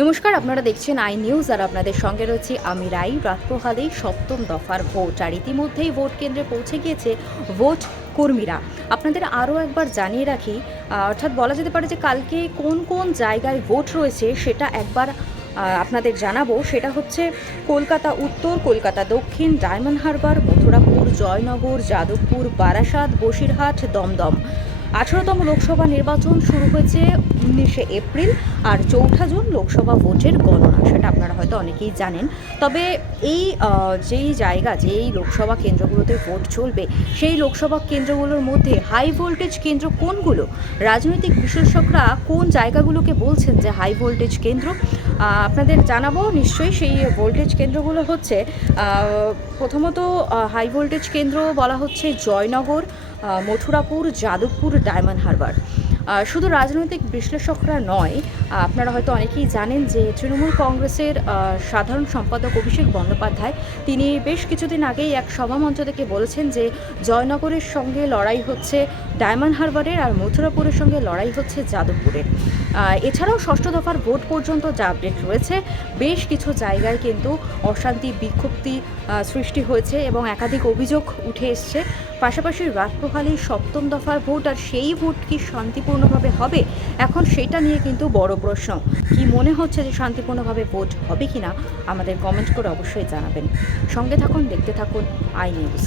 নমস্কার, আপনারা দেখছেন আই নিউজ আর আপনাদের সঙ্গে রয়েছে আমি রাই। রাতপ্রহালেই সপ্তম দফার ভোট আর ইতিমধ্যেই ভোট কেন্দ্রে পৌঁছে গিয়েছে ভোট কর্মীরা। আপনাদের আরও একবার জানিয়ে রাখি অর্থাৎ বলা যেতে পারে যে কালকে কোন কোন জায়গায় ভোট রয়েছে সেটা একবার আপনাদের জানাব। সেটা হচ্ছে কলকাতা উত্তর, কলকাতা দক্ষিণ, ডায়মন্ড হারবার, মথুরাপুর, জয়নগর, যাদবপুর, বারাসাত, বসিরহাট, দমদম। আঠারোতম লোকসভা নির্বাচন শুরু হয়েছে উনিশে এপ্রিল আর চৌঠা জুন লোকসভা ভোটের গণনা। আপনারা হয়তো অনেকেই জানেন। তবে এই যেই জায়গা, যেই লোকসভা কেন্দ্রগুলোতে ভোট চলবে, সেই লোকসভা কেন্দ্রগুলোর মধ্যে হাই ভোল্টেজ কেন্দ্র কোনগুলো? রাজনৈতিক বিশেষজ্ঞরা কোন জায়গাগুলোকে বলছেন যে হাই ভোল্টেজ কেন্দ্র? আপনাদের জানাব নিশ্চয়ই সেই ভোল্টেজ কেন্দ্রগুলো হচ্ছে প্রথমত হাই ভোল্টেজ কেন্দ্র বলা হচ্ছে জয়নগর মথুরাপুর, যাদবপুর, ডায়মন্ড হারবার। শুধু রাজনৈতিক বিশ্লেষকরা নয় আপনারা হয়তো অনেকেই জানেন যে তৃণমূল কংগ্রেসের সাধারণ সম্পাদক অভিষেক বন্দ্যোপাধ্যায়, তিনি বেশ কিছুদিন আগেই এক সভামঞ্চ থেকে বলেছেন যে জয়নগরের সঙ্গে লড়াই হচ্ছে ডায়মন্ড হারবারের আর মথুরাপুরের সঙ্গে লড়াই হচ্ছে যাদবপুরের। এছাড়াও ষষ্ঠ দফার ভোট পর্যন্ত যা আপডেট রয়েছে, বেশ কিছু জায়গায় কিন্তু অশান্তি বিক্ষুব্ধি সৃষ্টি হয়েছে এবং একাধিক অভিযোগ উঠে এসছে। পাশাপাশি রাতপ্রহালী সপ্তম দফার ভোট, আর সেই ভোট কি শান্তিপূর্ণভাবে হবে? এখন সেটা নিয়ে কিন্তু বড় প্রশ্ন। কি মনে হচ্ছে যে শান্তিপূর্ণভাবে ভোট হবে কিনা? আমাদের কমেন্ট করে অবশ্যই জানাবেন। সঙ্গে থাকুন, দেখতে থাকুন, আই নিউজ।